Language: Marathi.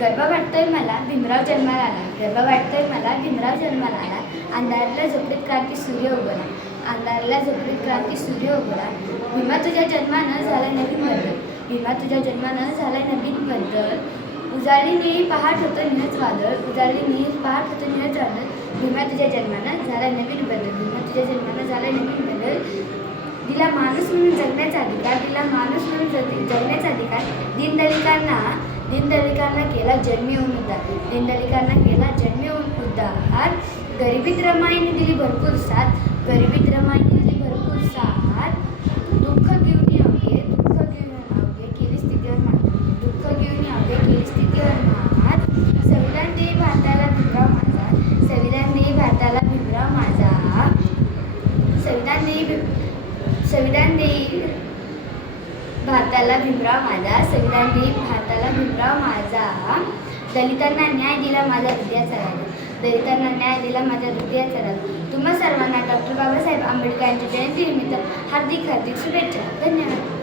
गर्व वाटतोय मला भीमराव जन्माला आला, गर्व वाटतोय मला भीमराव जन्माला आला. अंधारल्या झोपडीत क्रांती सूर्य उगवला, अंधारल्या झोपडीत क्रांती सूर्य उगवला. भीमा तुझ्या जन्मानं झालाय नवीन बदल, भीमा तुझ्या जन्मानं झालाय नवीन बदल. उजाळी नेई पहाट होतं निळच वादळ, उजाळी नेई पहाट होतं निळच वादळ. भीमा तुझ्या जन्मानं झालाय नवीन बदल, भीमा तुझ्या जन्मानं झालाय नवीन बदल. दिला माणूस म्हणून जगण्याचा अधिकार, दिला माणूस म्हणून जगण्याचा अधिकार. दीनदलितांना केला जन्म येऊन उद्धार, दीनदलितांना केला जन्म येऊन उद्धार. गरिबीत रमाईने दिली भरपूर साथ, गरिबीत रमाईने दिली भरपूर साथ. दुःख घेऊन यावे, दुःख घेऊन यावे केली स्थितीवर मात, दुःख घेऊन यावे केली स्थितीवर मात. संविधान देई भारताला भीमराव माझा, संविधान देई भारताला भीमराव माझा. संविधान देई भारताला भीमराव माझा, संविधान देई भारताला भीमराव माझा. दलितांना न्याय दिला माझा हृदयाचा राजा, दलितांना न्याय दिला माझ्या हृदयाचा राजा. तुम्हा सर्वांना डॉक्टर बाबासाहेब आंबेडकर यांच्या जयंतीनिमित्त हार्दिक हार्दिक शुभेच्छा. धन्यवाद.